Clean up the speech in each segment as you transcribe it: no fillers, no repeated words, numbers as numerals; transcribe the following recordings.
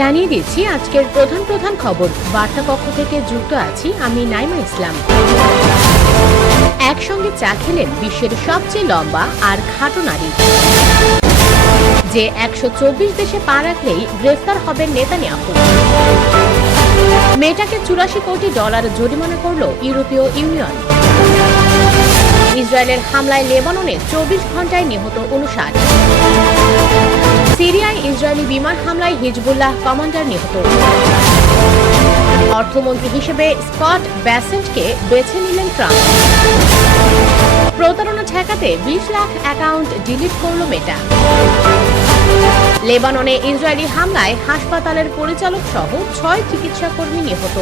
জানিয়ে দিচ্ছি আজকের প্রধান খবর। বার্তা কক্ষ থেকে যুক্ত আছি আমি নাইমা ইসলাম। একসঙ্গে চা খেলেন বিশ্বের সবচেয়ে লম্বা আর খাটো নারী। যে 124 দেশে পা রাখলেই গ্রেফতার হবেন নেতানিয়াহু। মেটাকে $84 কোটি জরিমানা করল ইউরোপীয় ইউনিয়ন। ইসরায়েলের হামলায় লেবাননে 24 ঘন্টায় নিহত 59। সিরিয়ায় ইসরায়েলি বিমান হামলায় হিজবুল্লাহ কমান্ডার নিহত। অর্থমন্ত্রী হিসেবে স্কট ব্যাসেন্টকে বেছে নিলেন ট্রাম্প। প্রতারণা ঠেকাতে 20 লাখ অ্যাকাউন্ট ডিলিট করল মেটা। লেবাননে ইসরায়েলি হামলায় হাসপাতালের পরিচালক সহ 6 চিকিৎসাকর্মী নিহত।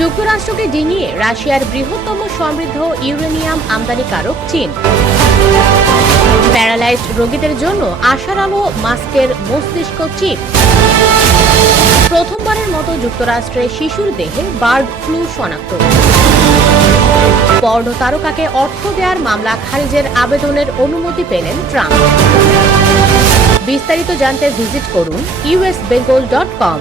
যুক্তরাষ্ট্রকে ডিঙিয়ে রাশিয়ার বৃহত্তম সমৃদ্ধ ইউরেনিয়াম আমদানিকারক চীন। প্যারালাইজড রোগীদের জন্য আশার আলো মাস্কের মস্তিষ্ক চিপ। প্রথমবারের মতো যুক্তরাষ্ট্রে শিশুর দেহে বার্ড ফ্লু শনাক্ত। পর্নো তারকাকে অর্থ দেওয়ার মামলা খারিজের আবেদনের অনুমতি পেলেন ট্রাম্প। বিস্তারিত জানতে ভিজিট করুন usbengal.com।